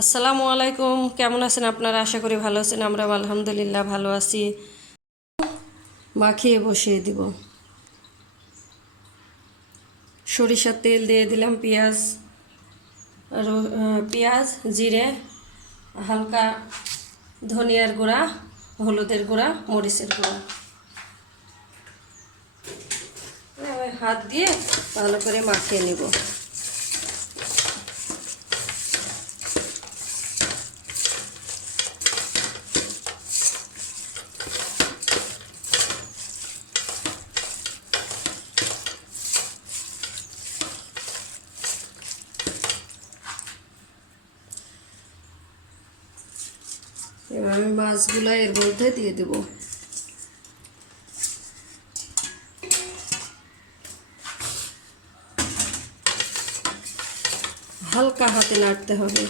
আসসালামু আলাইকুম, কেমন আছেন আপনারা? আশা করি ভালো আছেন। আমরা আলহামদুলিল্লাহ ভালো আছি। মাখিয়ে বসিয়ে দিব। সরিষার তেল দিয়ে দিলাম, পেঁয়াজ, জিরে, হালকা ধনিয়ার গুঁড়া, হলুদের গুঁড়া, মরিচের গুঁড়া। হাত দিয়ে ভালো করে মাখিয়ে নিব। এবার আমি মাছগুলো এর মধ্যে দিয়ে দেব। হালকা হাতে নাড়তে হবে।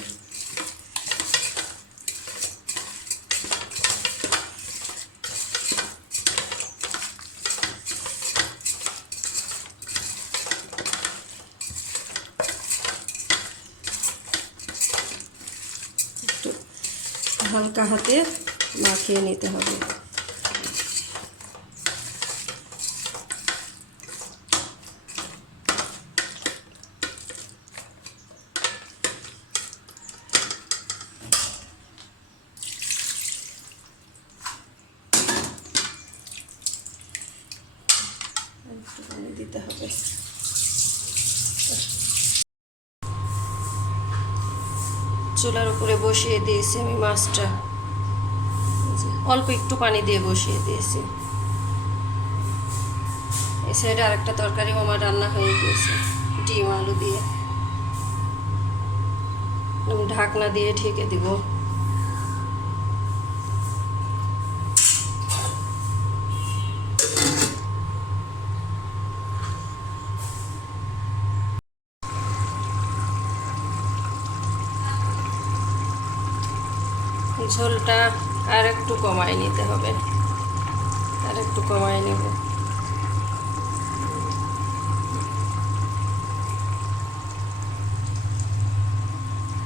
হালকা হাতে মাখিয়ে নিতে হবে। একটু পানি দিতে হবে। চুলার উপরে বসিয়ে দিয়েছি আমি মাছটা, অল্প একটু পানি দিয়ে বসিয়ে দিয়েছি। এই সাইডে আরেকটা তরকারিও আমার রান্না হয়ে গিয়েছে, ডিম আলু দিয়ে। ঢাকনা দিয়ে ঢেকে দিব। ঝোলটা আর একটু কমায় নিতে হবে, আর একটু কমায় নেব।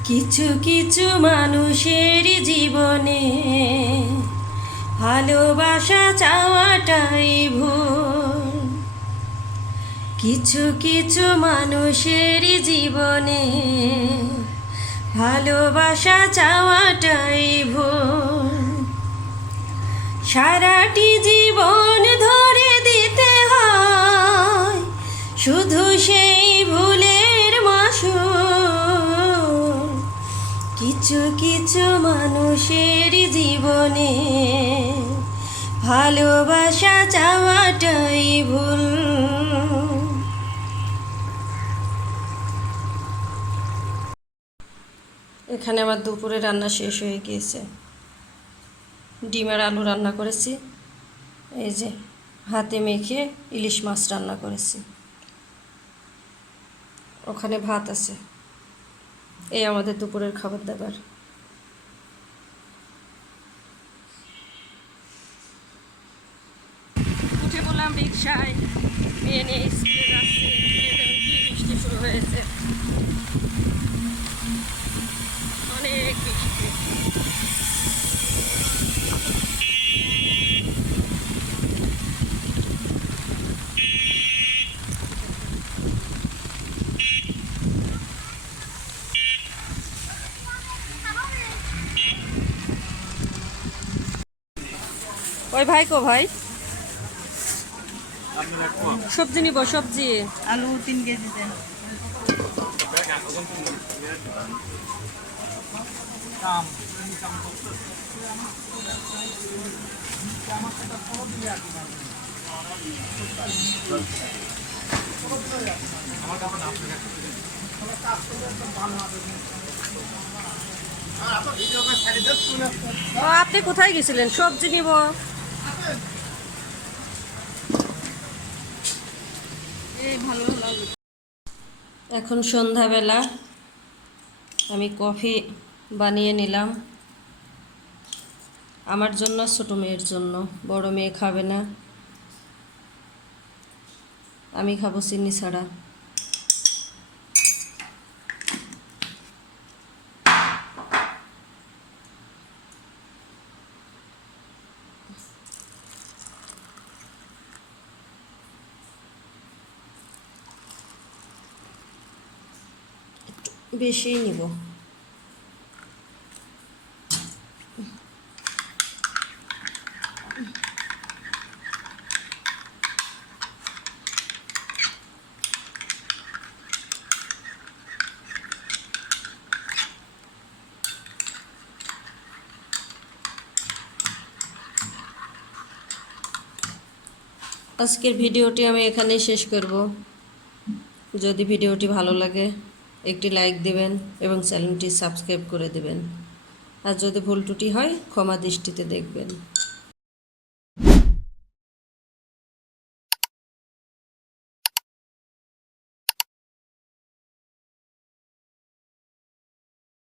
কিছু কিছু মানুষের জীবনে ভালোবাসা চাওয়াটাই ভুল। কিছু কিছু মানুষের জীবনে ভালোবাসা চাওয়াটাই ভুল। সারাটি জীবন ধরে দিতে হয় শুধু সেই ভুলের মাসুল। কিছু কিছু মানুষের জীবনে ভালোবাসা চাওয়াটাই ভুল। এখানে আমার দুপুরে রান্না শেষ হয়ে গিয়েছে। ডিম আর আলু রান্না করেছি, এই যে হাতে মেখে ইলিশ মাছ রান্না করেছি। ওখানে ভাত আছে। এই আমাদের দুপুরের খাবার দাবার। উঠে বললাম রিক্সায়, মেয়ে নিয়ে স্কুলে যাচ্ছি। কি বৃষ্টি শুরু হয়েছে, অনেক বৃষ্টি। ওই ভাই কো ভাই, সবজি নিব, সবজি আলু 3 কেজি দেন। আপনি কোথায় গেছিলেন? সবজি নিব। এখন সন্ধ্যাবেলা আমি কফি বানিয়ে নিলাম আমার জন্য, ছোটো মেয়ের জন্য। বড় মেয়ে খাবে না, আমি খাবো চিনি ছাড়া। বেশিই নিব। আজকের ভিডিওটি আমি এখানেই শেষ করব। যদি ভিডিওটি ভালো লাগে একটি লাইক দিবেন এবং চ্যানেলটি সাবস্ক্রাইব করে দেবেন। আর যদি ভুল ত্রুটি হয় ক্ষমা দৃষ্টিতে দেখবেন।